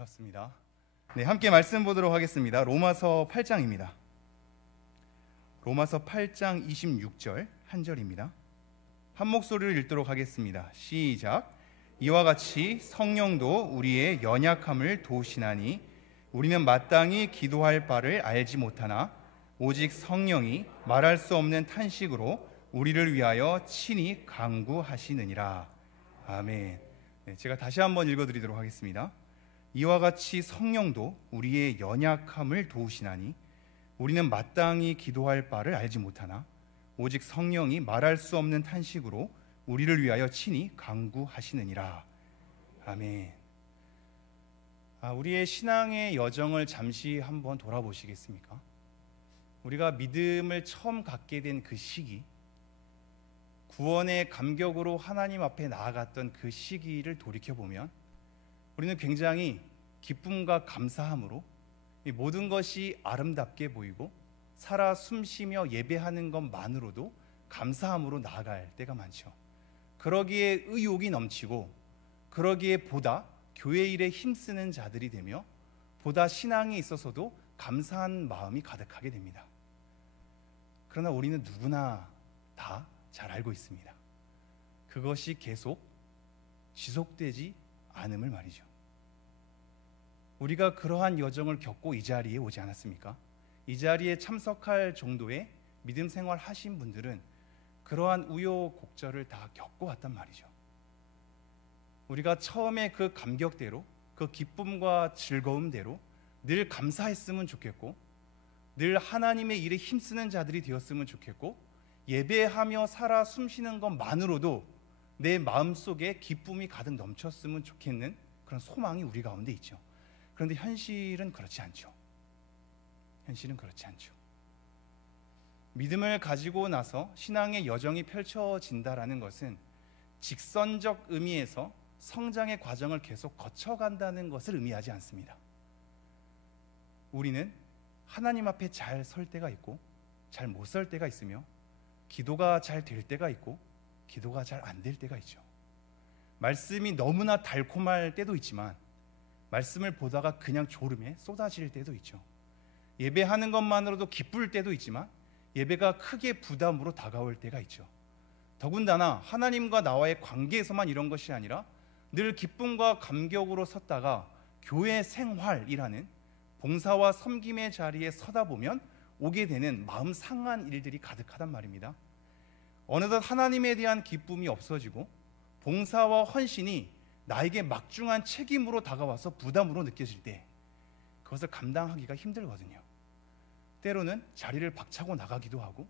반갑습니다. 네, 함께 말씀 보도록 하겠습니다. 로마서 8장입니다. 로마서 8장 26절 한 절입니다. 한 목소리를 읽도록 하겠습니다. 시작. 이와 같이 성령도 우리의 연약함을 도우시나니 우리는 마땅히 기도할 바를 알지 못하나 오직 성령이 말할 수 없는 탄식으로 우리를 위하여 친히 간구하시느니라. 아멘. 네, 제가 다시 한번 읽어드리도록 하겠습니다. 이와 같이 성령도 우리의 연약함을 도우시나니 우리는 마땅히 기도할 바를 알지 못하나 오직 성령이 말할 수 없는 탄식으로 우리를 위하여 친히 간구하시느니라. 아멘. 우리의 신앙의 여정을 잠시 한번 돌아보시겠습니까? 우리가 믿음을 처음 갖게 된 그 시기, 구원의 감격으로 하나님 앞에 나아갔던 그 시기를 돌이켜보면 우리는 굉장히 기쁨과 감사함으로 이 모든 것이 아름답게 보이고 살아 숨쉬며 예배하는 것만으로도 감사함으로 나아갈 때가 많죠. 그러기에 의욕이 넘치고 그러기에 보다 교회 일에 힘쓰는 자들이 되며 보다 신앙에 있어서도 감사한 마음이 가득하게 됩니다. 그러나 우리는 누구나 다 잘 알고 있습니다. 그것이 계속 지속되지 않음을 말이죠. 우리가 그러한 여정을 겪고 이 자리에 오지 않았습니까? 이 자리에 참석할 정도의 믿음 생활 하신 분들은 그러한 우여곡절을 다 겪어왔단 말이죠. 우리가 처음에 그 감격대로, 그 기쁨과 즐거움대로 늘 감사했으면 좋겠고 늘 하나님의 일에 힘쓰는 자들이 되었으면 좋겠고 예배하며 살아 숨쉬는 것만으로도 내 마음속에 기쁨이 가득 넘쳤으면 좋겠는 그런 소망이 우리 가운데 있죠. 그런데 현실은 그렇지 않죠. 현실은 그렇지 않죠. 믿음을 가지고 나서 신앙의 여정이 펼쳐진다라는 것은 직선적 의미에서 성장의 과정을 계속 거쳐간다는 것을 의미하지 않습니다. 우리는 하나님 앞에 잘 설 때가 있고 잘 못 설 때가 있으며 기도가 잘 될 때가 있고 기도가 잘 안 될 때가 있죠. 말씀이 너무나 달콤할 때도 있지만 말씀을 보다가 그냥 졸음에 쏟아질 때도 있죠. 예배하는 것만으로도 기쁠 때도 있지만 예배가 크게 부담으로 다가올 때가 있죠. 더군다나 하나님과 나와의 관계에서만 이런 것이 아니라 늘 기쁨과 감격으로 섰다가 교회 생활이라는 봉사와 섬김의 자리에 서다 보면 오게 되는 마음 상한 일들이 가득하단 말입니다. 어느덧 하나님에 대한 기쁨이 없어지고 봉사와 헌신이 나에게 막중한 책임으로 다가와서 부담으로 느껴질 때 그것을 감당하기가 힘들거든요. 때로는 자리를 박차고 나가기도 하고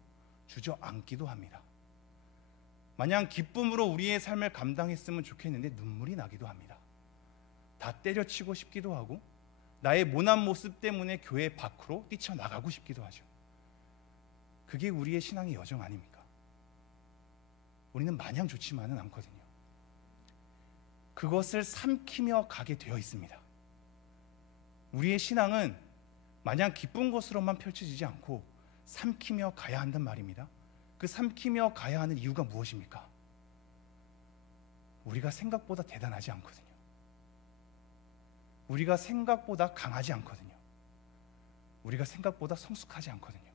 주저앉기도 합니다. 마냥 기쁨으로 우리의 삶을 감당했으면 좋겠는데 눈물이 나기도 합니다. 다 때려치고 싶기도 하고 나의 모난 모습 때문에 교회 밖으로 뛰쳐나가고 싶기도 하죠. 그게 우리의 신앙의 여정 아닙니까? 우리는 마냥 좋지만은 않거든요. 그것을 삼키며 가게 되어 있습니다. 우리의 신앙은 마냥 기쁜 것으로만 펼쳐지지 않고 삼키며 가야 한단 말입니다. 그 삼키며 가야 하는 이유가 무엇입니까? 우리가 생각보다 대단하지 않거든요. 우리가 생각보다 강하지 않거든요. 우리가 생각보다 성숙하지 않거든요.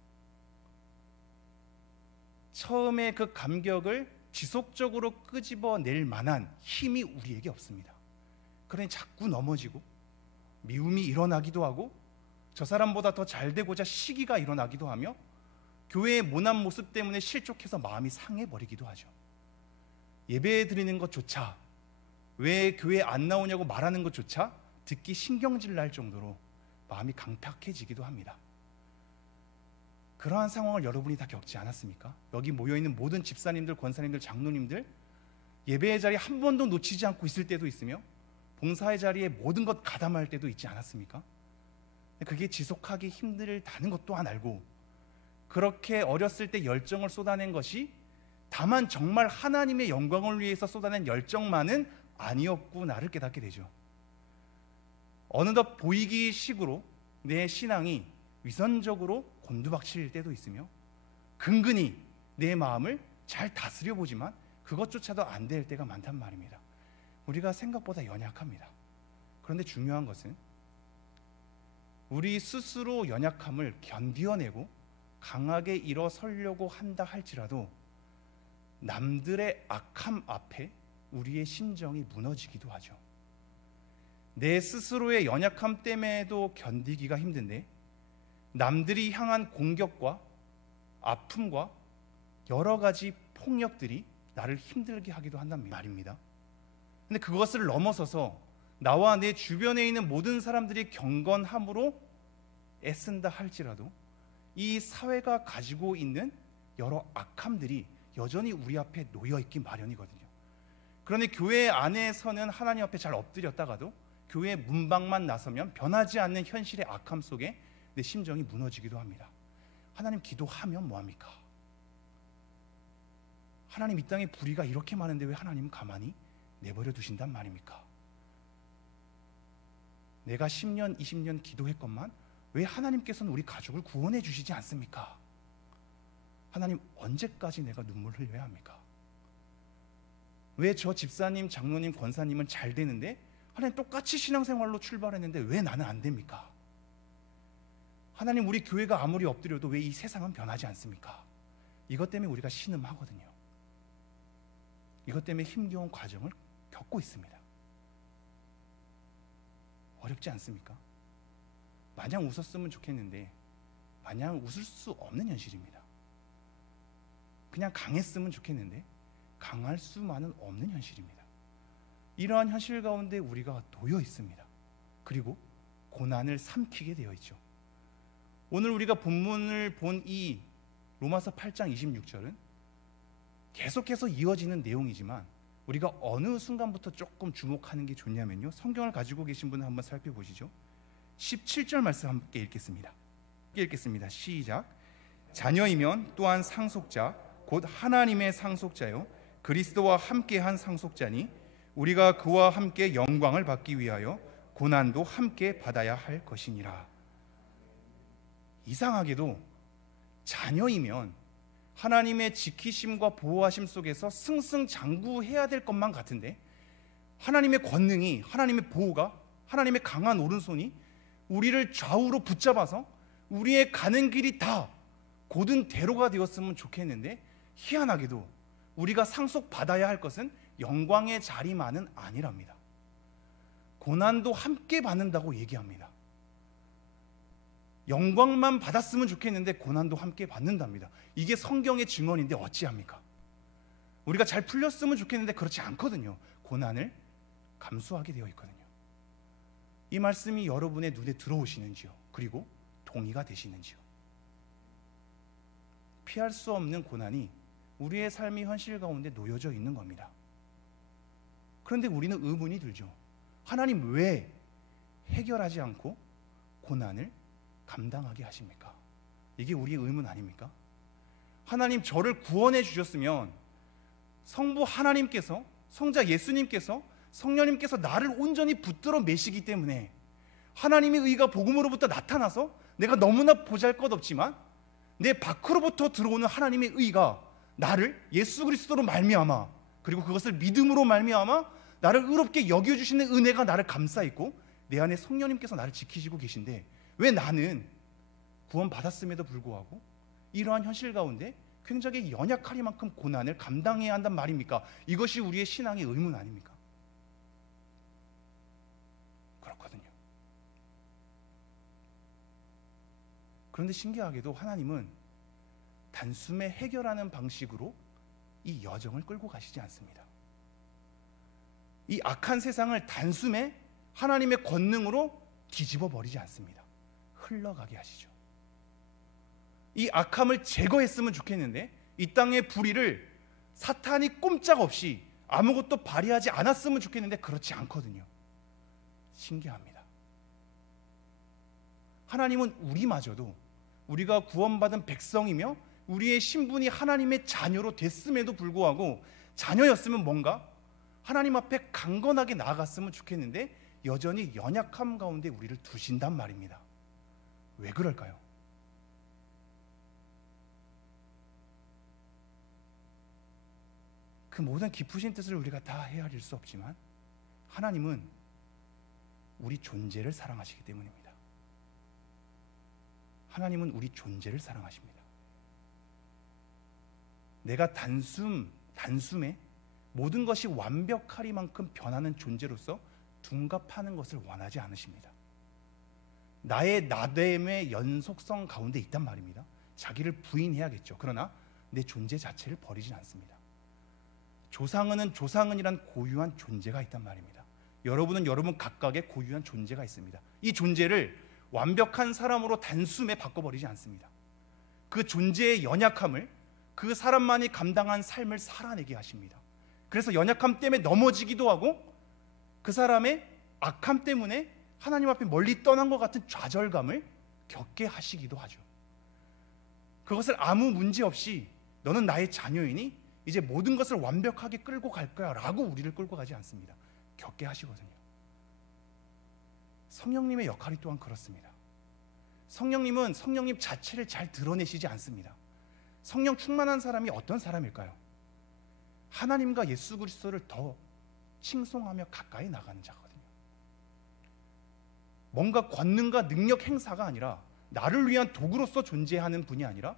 처음에 그 감격을 지속적으로 끄집어낼 만한 힘이 우리에게 없습니다. 그러니 자꾸 넘어지고 미움이 일어나기도 하고 저 사람보다 더 잘되고자 시기가 일어나기도 하며 교회의 모난 모습 때문에 실족해서 마음이 상해버리기도 하죠. 예배 드리는 것조차 왜 교회 안 나오냐고 말하는 것조차 듣기 신경질 날 정도로 마음이 강팍해지기도 합니다. 그러한 상황을 여러분이 다 겪지 않았습니까? 여기 모여있는 모든 집사님들, 권사님들, 장로님들 예배의 자리에 한 번도 놓치지 않고 있을 때도 있으며 봉사의 자리에 모든 것 가담할 때도 있지 않았습니까? 그게 지속하기 힘들다는 것 또한 알고 그렇게 어렸을 때 열정을 쏟아낸 것이 다만 정말 하나님의 영광을 위해서 쏟아낸 열정만은 아니었구나를 깨닫게 되죠. 어느덧 보이기 식으로 내 신앙이 위선적으로 곤두박칠 때도 있으며 근근히 내 마음을 잘 다스려 보지만 그것조차도 안 될 때가 많단 말입니다. 우리가 생각보다 연약합니다. 그런데 중요한 것은 우리 스스로 연약함을 견디어내고 강하게 일어서려고 한다 할지라도 남들의 악함 앞에 우리의 심정이 무너지기도 하죠. 내 스스로의 연약함 때문에도 견디기가 힘든데 남들이 향한 공격과 아픔과 여러 가지 폭력들이 나를 힘들게 하기도 한단 말입니다. 근데 그것을 넘어서서 나와 내 주변에 있는 모든 사람들이 경건함으로 애쓴다 할지라도 이 사회가 가지고 있는 여러 악함들이 여전히 우리 앞에 놓여 있기 마련이거든요. 그러니 교회 안에서는 하나님 앞에 잘 엎드렸다가도 교회 문밖만 나서면 변하지 않는 현실의 악함 속에 내 심정이 무너지기도 합니다. 하나님 기도하면 뭐합니까? 하나님 이 땅에 불의가 이렇게 많은데 왜 하나님은 가만히 내버려 두신단 말입니까? 내가 10년, 20년 기도했건만 왜 하나님께서는 우리 가족을 구원해 주시지 않습니까? 하나님 언제까지 내가 눈물 흘려야 합니까? 왜 저 집사님, 장로님, 권사님은 잘 되는데 하나님 똑같이 신앙생활로 출발했는데 왜 나는 안 됩니까? 하나님 우리 교회가 아무리 엎드려도 왜 이 세상은 변하지 않습니까? 이것 때문에 우리가 신음하거든요. 이것 때문에 힘겨운 과정을 겪고 있습니다. 어렵지 않습니까? 마냥 웃었으면 좋겠는데 마냥 웃을 수 없는 현실입니다. 그냥 강했으면 좋겠는데 강할 수만은 없는 현실입니다. 이러한 현실 가운데 우리가 놓여 있습니다. 그리고 고난을 삼키게 되어 있죠. 오늘 우리가 본문을 본 이 로마서 8장 26절은 계속해서 이어지는 내용이지만 우리가 어느 순간부터 조금 주목하는 게 좋냐면요, 성경을 가지고 계신 분은 한번 살펴보시죠. 17절 말씀 함께 읽겠습니다. 시작. 자녀이면 또한 상속자 곧 하나님의 상속자요 그리스도와 함께한 상속자니 우리가 그와 함께 영광을 받기 위하여 고난도 함께 받아야 할 것이니라. 이상하게도 자녀이면 하나님의 지키심과 보호하심 속에서 승승장구해야 될 것만 같은데 하나님의 권능이, 하나님의 보호가, 하나님의 강한 오른손이 우리를 좌우로 붙잡아서 우리의 가는 길이 다 곧은 대로가 되었으면 좋겠는데 희한하게도 우리가 상속받아야 할 것은 영광의 자리만은 아니랍니다. 고난도 함께 받는다고 얘기합니다. 영광만 받았으면 좋겠는데 고난도 함께 받는답니다. 이게 성경의 증언인데 어찌합니까? 우리가 잘 풀렸으면 좋겠는데 그렇지 않거든요. 고난을 감수하게 되어 있거든요. 이 말씀이 여러분의 눈에 들어오시는지요? 그리고 동의가 되시는지요? 피할 수 없는 고난이 우리의 삶의 현실 가운데 놓여져 있는 겁니다. 그런데 우리는 의문이 들죠. 하나님 왜 해결하지 않고 고난을 감당하게 하십니까? 이게 우리의 의문 아닙니까? 하나님 저를 구원해 주셨으면 성부 하나님께서, 성자 예수님께서, 성령님께서 나를 온전히 붙들어 매시기 때문에 하나님의 의가 복음으로부터 나타나서 내가 너무나 보잘것없지만 내 밖으로부터 들어오는 하나님의 의가 나를 예수 그리스도로 말미암아, 그리고 그것을 믿음으로 말미암아 나를 의롭게 여겨주시는 은혜가 나를 감싸있고 내 안에 성령님께서 나를 지키시고 계신데 왜 나는 구원받았음에도 불구하고 이러한 현실 가운데 굉장히 연약하리만큼 고난을 감당해야 한단 말입니까? 이것이 우리의 신앙의 의문 아닙니까? 그렇거든요. 그런데 신기하게도 하나님은 단숨에 해결하는 방식으로 이 여정을 끌고 가시지 않습니다. 이 악한 세상을 단숨에 하나님의 권능으로 뒤집어 버리지 않습니다. 흘러가게 하시죠. 이 악함을 제거했으면 좋겠는데 이 땅의 불의를 사탄이 꼼짝없이 아무것도 발휘하지 않았으면 좋겠는데 그렇지 않거든요. 신기합니다. 하나님은 우리마저도 우리가 구원받은 백성이며 우리의 신분이 하나님의 자녀로 됐음에도 불구하고 자녀였으면 뭔가 하나님 앞에 강건하게 나아갔으면 좋겠는데 여전히 연약함 가운데 우리를 두신단 말입니다. 왜 그럴까요? 그 모든 깊으신 뜻을 우리가 다 헤아릴 수 없지만 하나님은 우리 존재를 사랑하시기 때문입니다. 하나님은 우리 존재를 사랑하십니다. 내가 단숨에 모든 것이 완벽하리만큼 변하는 존재로서 둔갑하는 것을 원하지 않으십니다. 나의 나됨의 연속성 가운데 있단 말입니다. 자기를 부인해야겠죠. 그러나 내 존재 자체를 버리진 않습니다. 조상은이란 고유한 존재가 있단 말입니다. 여러분은 여러분 각각의 고유한 존재가 있습니다. 이 존재를 완벽한 사람으로 단숨에 바꿔버리지 않습니다. 그 존재의 연약함을 그 사람만이 감당한 삶을 살아내게 하십니다. 그래서 연약함 때문에 넘어지기도 하고 그 사람의 악함 때문에 하나님 앞에 멀리 떠난 것 같은 좌절감을 겪게 하시기도 하죠. 그것을 아무 문제 없이 너는 나의 자녀이니 이제 모든 것을 완벽하게 끌고 갈 거야 라고 우리를 끌고 가지 않습니다. 겪게 하시거든요. 성령님의 역할이 또한 그렇습니다. 성령님은 성령님 자체를 잘 드러내시지 않습니다. 성령 충만한 사람이 어떤 사람일까요? 하나님과 예수 그리스도를 더 칭송하며 가까이 나가는 자거든요. 뭔가 권능과 능력 행사가 아니라 나를 위한 도구로서 존재하는 분이 아니라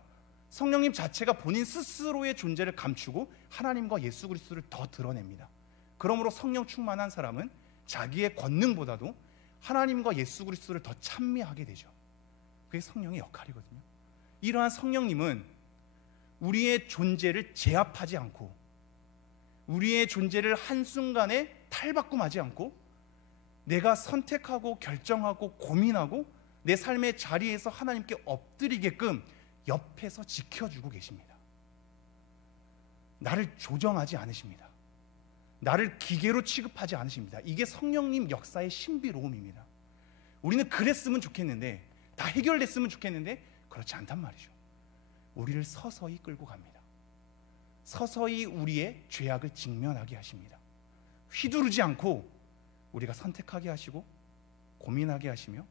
성령님 자체가 본인 스스로의 존재를 감추고 하나님과 예수 그리스도를 더 드러냅니다. 그러므로 성령 충만한 사람은 자기의 권능보다도 하나님과 예수 그리스도를 더 찬미하게 되죠. 그게 성령의 역할이거든요. 이러한 성령님은 우리의 존재를 제압하지 않고 우리의 존재를 한순간에 탈바꿈하지 않고 내가 선택하고 결정하고 고민하고 내 삶의 자리에서 하나님께 엎드리게끔 옆에서 지켜주고 계십니다. 나를 조정하지 않으십니다. 나를 기계로 취급하지 않으십니다. 이게 성령님 역사의 신비로움입니다. 우리는 그랬으면 좋겠는데, 다 해결됐으면 좋겠는데 그렇지 않단 말이죠. 우리를 서서히 끌고 갑니다. 서서히 우리의 죄악을 직면하게 하십니다. 휘두르지 않고 우리가 선택하게 하시고 고민하게 하시며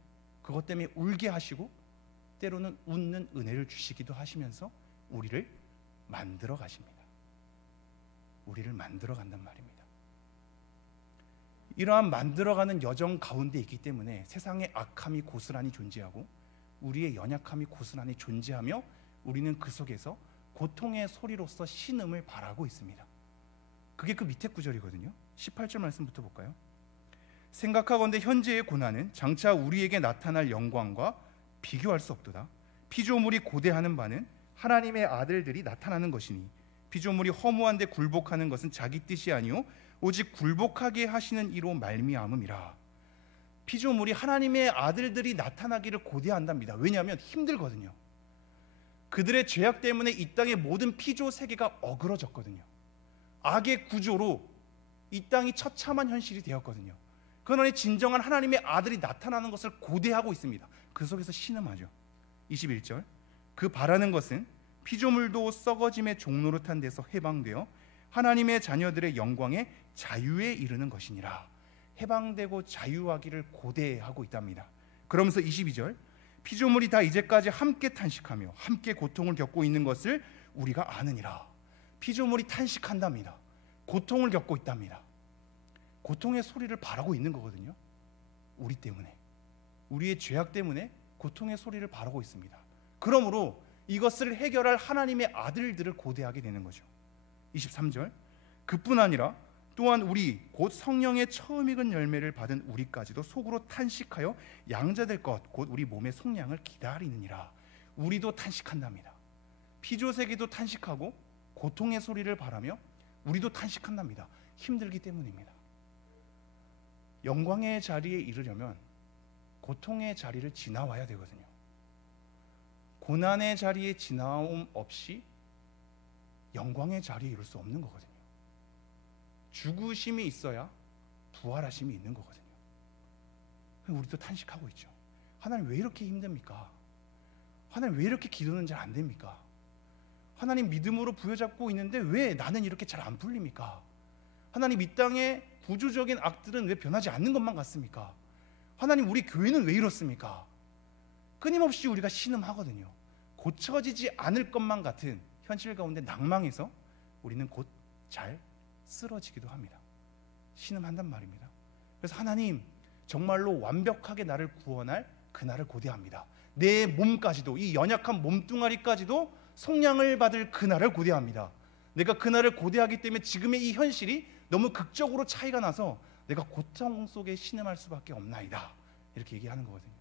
그것 때문에 울게 하시고 때로는 웃는 은혜를 주시기도 하시면서 우리를 만들어 가십니다. 우리를 만들어 간단 말입니다. 이러한 만들어가는 여정 가운데 있기 때문에 세상의 악함이 고스란히 존재하고 우리의 연약함이 고스란히 존재하며 우리는 그 속에서 고통의 소리로서 신음을 발하고 있습니다. 그게 그 밑에 구절이거든요. 18절 말씀부터 볼까요? 생각하건대 현재의 고난은 장차 우리에게 나타날 영광과 비교할 수 없도다. 피조물이 고대하는 바는 하나님의 아들들이 나타나는 것이니 피조물이 허무한데 굴복하는 것은 자기 뜻이 아니요 오직 굴복하게 하시는 이로 말미암음이라. 피조물이 하나님의 아들들이 나타나기를 고대한답니다. 왜냐하면 힘들거든요. 그들의 죄악 때문에 이 땅의 모든 피조 세계가 어그러졌거든요. 악의 구조로 이 땅이 처참한 현실이 되었거든요. 그러니 진정한 하나님의 아들이 나타나는 것을 고대하고 있습니다. 그 속에서 신음하죠. 21절 그 바라는 것은 피조물도 썩어짐의 종노릇한 데서 해방되어 하나님의 자녀들의 영광에 자유에 이르는 것이니라. 해방되고 자유하기를 고대하고 있답니다. 그러면서 22절 피조물이 다 이제까지 함께 탄식하며 함께 고통을 겪고 있는 것을 우리가 아느니라. 피조물이 탄식한답니다. 고통을 겪고 있답니다. 고통의 소리를 바라고 있는 거거든요. 우리 때문에, 우리의 죄악 때문에 고통의 소리를 바라고 있습니다. 그러므로 이것을 해결할 하나님의 아들들을 고대하게 되는 거죠. 23절 그뿐 아니라 또한 우리 곧 성령의 처음 익은 열매를 받은 우리까지도 속으로 탄식하여 양자될 것 곧 우리 몸의 속량을 기다리느니라. 우리도 탄식한답니다. 피조세계도 탄식하고 고통의 소리를 바라며 우리도 탄식한답니다. 힘들기 때문입니다. 영광의 자리에 이르려면 고통의 자리를 지나와야 되거든요. 고난의 자리에 지나옴 없이 영광의 자리에 이룰 수 없는 거거든요. 죽으심이 있어야 부활하심이 있는 거거든요. 우리도 탄식하고 있죠. 하나님 왜 이렇게 힘듭니까? 하나님 왜 이렇게 기도는 잘 안 됩니까? 하나님 믿음으로 부여잡고 있는데 왜 나는 이렇게 잘 안 풀립니까? 하나님 이 땅의 구조적인 악들은 왜 변하지 않는 것만 같습니까? 하나님 우리 교회는 왜 이렇습니까? 끊임없이 우리가 신음하거든요. 고쳐지지 않을 것만 같은 현실 가운데 낭망해서 우리는 곧 잘 쓰러지기도 합니다. 신음한단 말입니다. 그래서 하나님 정말로 완벽하게 나를 구원할 그날을 고대합니다. 내 몸까지도, 이 연약한 몸뚱아리까지도 속량을 받을 그날을 고대합니다. 내가 그날을 고대하기 때문에 지금의 이 현실이 너무 극적으로 차이가 나서 내가 고통 속에 신음할 수밖에 없나이다, 이렇게 얘기하는 거거든요.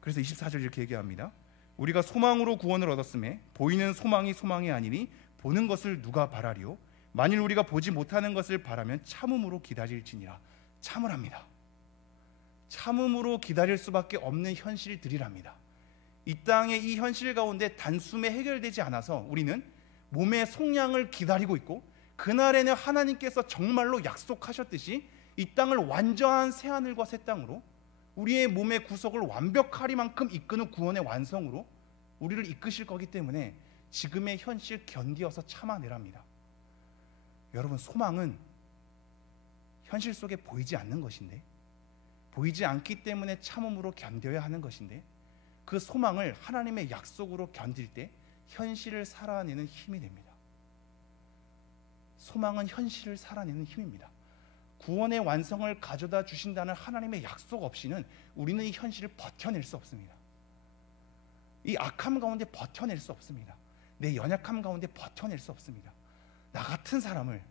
그래서 24절 이렇게 얘기합니다. 우리가 소망으로 구원을 얻었음에 보이는 소망이 소망이 아니니 보는 것을 누가 바라리요? 만일 우리가 보지 못하는 것을 바라면 참음으로 기다릴지니라. 참으랍니다. 참음으로 기다릴 수밖에 없는 현실들이랍니다. 이 땅의 이 현실 가운데 단숨에 해결되지 않아서 우리는 몸의 속량을 기다리고 있고, 그날에는 하나님께서 정말로 약속하셨듯이 이 땅을 완전한 새하늘과 새 땅으로 우리의 몸의 구속을 완벽하리만큼 이끄는 구원의 완성으로 우리를 이끄실 거기 때문에 지금의 현실 견디어서 참아내랍니다. 여러분, 소망은 현실 속에 보이지 않는 것인데, 보이지 않기 때문에 참음으로 견뎌야 하는 것인데, 그 소망을 하나님의 약속으로 견딜 때 현실을 살아내는 힘이 됩니다. 소망은 현실을 살아내는 힘입니다. 구원의 완성을 가져다 주신다는 하나님의 약속 없이는 우리는 이 현실을 버텨낼 수 없습니다. 이 악함 가운데 버텨낼 수 없습니다. 내 연약함 가운데 버텨낼 수 없습니다. 나 같은 사람을,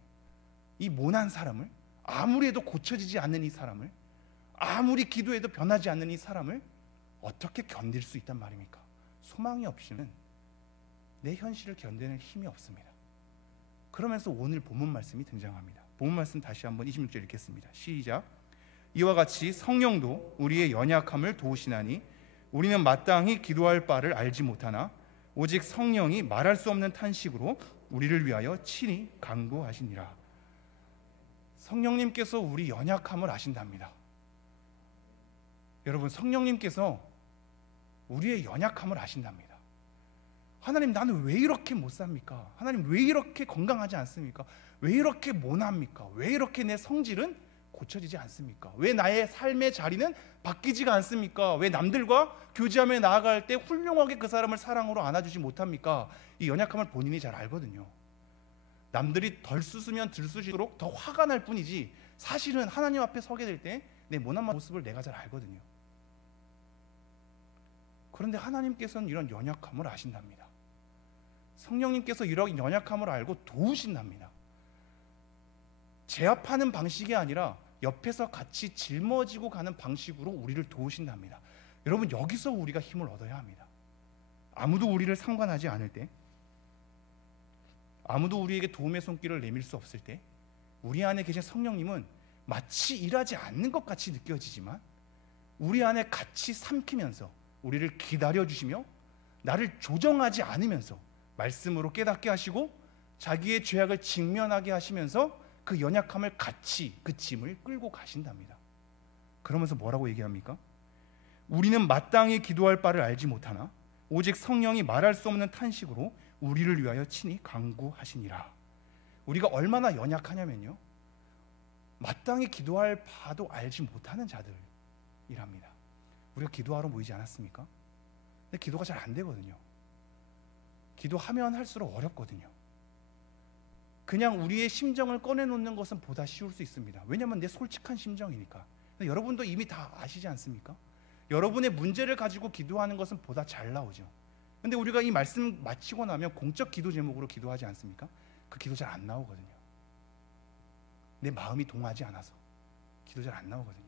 이 모난 사람을, 아무리 해도 고쳐지지 않는 이 사람을, 아무리 기도해도 변하지 않는 이 사람을 어떻게 견딜 수 있단 말입니까? 소망이 없이는 내 현실을 견디는 힘이 없습니다. 그러면서 오늘 본문 말씀이 등장합니다. 본문 말씀 다시 한번 26절 읽겠습니다. 시작. 이와 같이 성령도 우리의 연약함을 도우시나니 우리는 마땅히 기도할 바를 알지 못하나 오직 성령이 말할 수 없는 탄식으로 우리를 위하여 친히 간구하시니라. 성령님께서 우리 연약함을 아신답니다. 여러분, 성령님께서 우리의 연약함을 아신답니다. 하나님, 나는 왜 이렇게 못 삽니까? 하나님, 왜 이렇게 건강하지 않습니까? 왜 이렇게 모납니까? 왜 이렇게 내 성질은 고쳐지지 않습니까? 왜 나의 삶의 자리는 바뀌지가 않습니까? 왜 남들과 교제하며 나아갈 때 훌륭하게 그 사람을 사랑으로 안아주지 못합니까? 이 연약함을 본인이 잘 알거든요. 남들이 덜 쑤으면 덜 쑤실수록 더 화가 날 뿐이지, 사실은 하나님 앞에 서게 될 때 내 모난 모습을 내가 잘 알거든요. 그런데 하나님께서는 이런 연약함을 아신답니다. 성령님께서 이런 연약함을 알고 도우신답니다. 제압하는 방식이 아니라 옆에서 같이 짊어지고 가는 방식으로 우리를 도우신답니다. 여러분, 여기서 우리가 힘을 얻어야 합니다. 아무도 우리를 상관하지 않을 때, 아무도 우리에게 도움의 손길을 내밀 수 없을 때, 우리 안에 계신 성령님은 마치 일하지 않는 것 같이 느껴지지만 우리 안에 같이 삼키면서 우리를 기다려주시며 나를 조정하지 않으면서 말씀으로 깨닫게 하시고 자기의 죄악을 직면하게 하시면서 그 연약함을 같이, 그 짐을 끌고 가신답니다. 그러면서 뭐라고 얘기합니까? 우리는 마땅히 기도할 바를 알지 못하나 오직 성령이 말할 수 없는 탄식으로 우리를 위하여 친히 간구하시니라. 우리가 얼마나 연약하냐면요, 마땅히 기도할 바도 알지 못하는 자들이랍니다. 우리가 기도하러 모이지 않았습니까? 근데 기도가 잘 안 되거든요. 기도하면 할수록 어렵거든요. 그냥 우리의 심정을 꺼내놓는 것은 보다 쉬울 수 있습니다. 왜냐하면 내 솔직한 심정이니까. 여러분도 이미 다 아시지 않습니까? 여러분의 문제를 가지고 기도하는 것은 보다 잘 나오죠. 근데 우리가 이 말씀 마치고 나면 공적 기도 제목으로 기도하지 않습니까? 그 기도 잘 안 나오거든요. 내 마음이 동하지 않아서 기도 잘 안 나오거든요.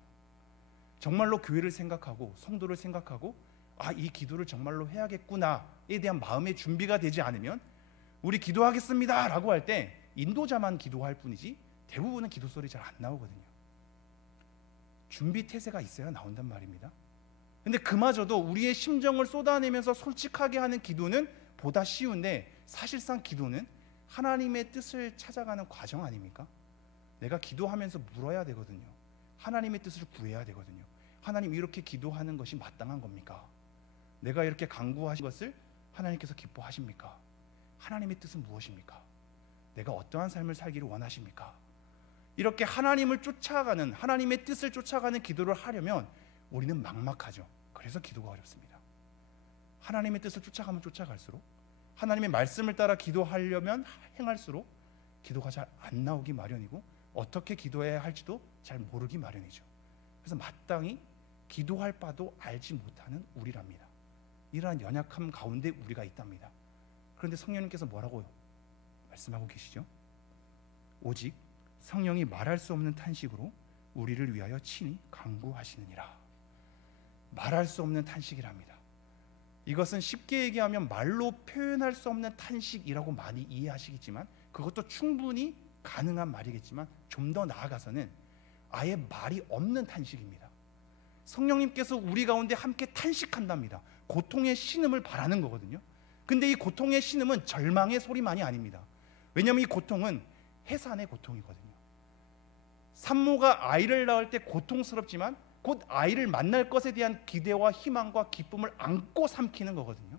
정말로 교회를 생각하고 성도를 생각하고 이 기도를 정말로 해야겠구나에 대한 마음의 준비가 되지 않으면 우리 기도하겠습니다 라고 할 때 인도자만 기도할 뿐이지 대부분은 기도 소리 잘 안 나오거든요. 준비 태세가 있어야 나온단 말입니다. 근데 그마저도 우리의 심정을 쏟아내면서 솔직하게 하는 기도는 보다 쉬운데, 사실상 기도는 하나님의 뜻을 찾아가는 과정 아닙니까? 내가 기도하면서 물어야 되거든요. 하나님의 뜻을 구해야 되거든요. 하나님, 이렇게 기도하는 것이 마땅한 겁니까? 내가 이렇게 간구하신 것을 하나님께서 기뻐하십니까? 하나님의 뜻은 무엇입니까? 내가 어떠한 삶을 살기를 원하십니까? 이렇게 하나님을 쫓아가는, 하나님의 뜻을 쫓아가는 기도를 하려면 우리는 막막하죠. 그래서 기도가 어렵습니다. 하나님의 뜻을 쫓아가면 쫓아갈수록, 하나님의 말씀을 따라 기도하려면 행할수록 기도가 잘 안 나오기 마련이고 어떻게 기도해야 할지도 잘 모르기 마련이죠. 그래서 마땅히 기도할 바도 알지 못하는 우리랍니다. 이러한 연약함 가운데 우리가 있답니다. 그런데 성령님께서 뭐라고 말씀하고 계시죠? 오직 성령이 말할 수 없는 탄식으로 우리를 위하여 친히 간구하시느니라. 말할 수 없는 탄식이랍니다. 이것은 쉽게 얘기하면 말로 표현할 수 없는 탄식이라고 많이 이해하시겠지만, 그것도 충분히 가능한 말이겠지만, 좀 더 나아가서는 아예 말이 없는 탄식입니다. 성령님께서 우리 가운데 함께 탄식한답니다. 고통의 신음을 바라는 거거든요. 근데 이 고통의 신음은 절망의 소리만이 아닙니다. 왜냐하면 이 고통은 해산의 고통이거든요. 산모가 아이를 낳을 때 고통스럽지만 곧 아이를 만날 것에 대한 기대와 희망과 기쁨을 안고 삼키는 거거든요.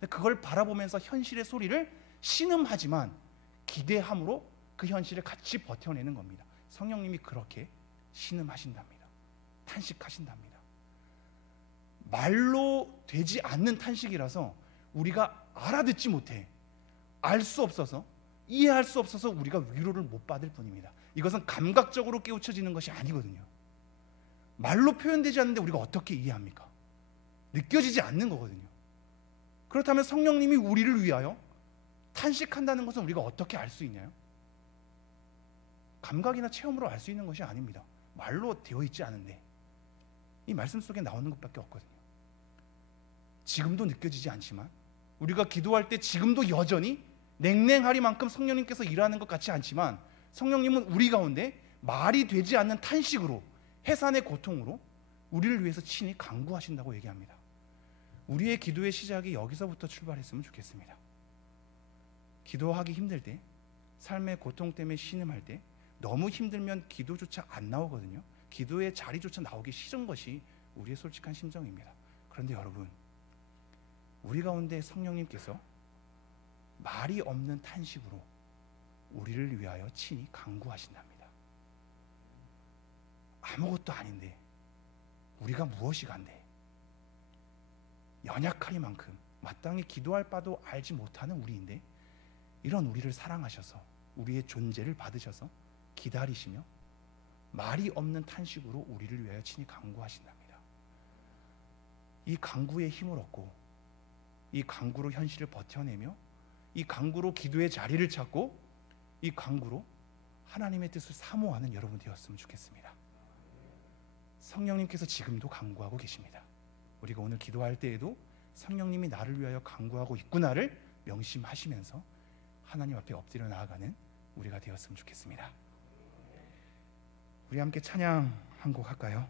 근데 그걸 바라보면서 현실의 소리를 신음하지만 기대함으로 그 현실을 같이 버텨내는 겁니다. 성령님이 그렇게 신음하신답니다. 탄식하신답니다. 말로 되지 않는 탄식이라서 우리가 알아듣지 못해, 알 수 없어서, 이해할 수 없어서 우리가 위로를 못 받을 뿐입니다. 이것은 감각적으로 깨우쳐지는 것이 아니거든요. 말로 표현되지 않는데 우리가 어떻게 이해합니까? 느껴지지 않는 거거든요. 그렇다면 성령님이 우리를 위하여 탄식한다는 것은 우리가 어떻게 알 수 있나요? 감각이나 체험으로 알 수 있는 것이 아닙니다. 말로 되어 있지 않은데 이 말씀 속에 나오는 것밖에 없거든요. 지금도 느껴지지 않지만, 우리가 기도할 때 지금도 여전히 냉랭하리만큼 성령님께서 일하는 것 같지 않지만, 성령님은 우리 가운데 말이 되지 않는 탄식으로, 해산의 고통으로 우리를 위해서 친히 간구하신다고 얘기합니다. 우리의 기도의 시작이 여기서부터 출발했으면 좋겠습니다. 기도하기 힘들 때, 삶의 고통 때문에 신음할 때, 너무 힘들면 기도조차 안 나오거든요. 기도의 자리조차 나오기 싫은 것이 우리의 솔직한 심정입니다. 그런데 여러분, 우리 가운데 성령님께서 말이 없는 탄식으로 우리를 위하여 친히 간구하신답니다. 아무것도 아닌데, 우리가 무엇이 간데, 연약하리만큼 마땅히 기도할 바도 알지 못하는 우리인데, 이런 우리를 사랑하셔서 우리의 존재를 받으셔서 기다리시며 말이 없는 탄식으로 우리를 위하여 친히 간구하신답니다. 이 간구의 힘을 얻고, 이 간구로 현실을 버텨내며, 이 간구로 기도의 자리를 찾고, 이 간구로 하나님의 뜻을 사모하는 여러분 되었으면 좋겠습니다. 성령님께서 지금도 간구하고 계십니다. 우리가 오늘 기도할 때에도 성령님이 나를 위하여 간구하고 있구나를 명심하시면서 하나님 앞에 엎드려 나아가는 우리가 되었으면 좋겠습니다. 우리 함께 찬양 한 곡 할까요?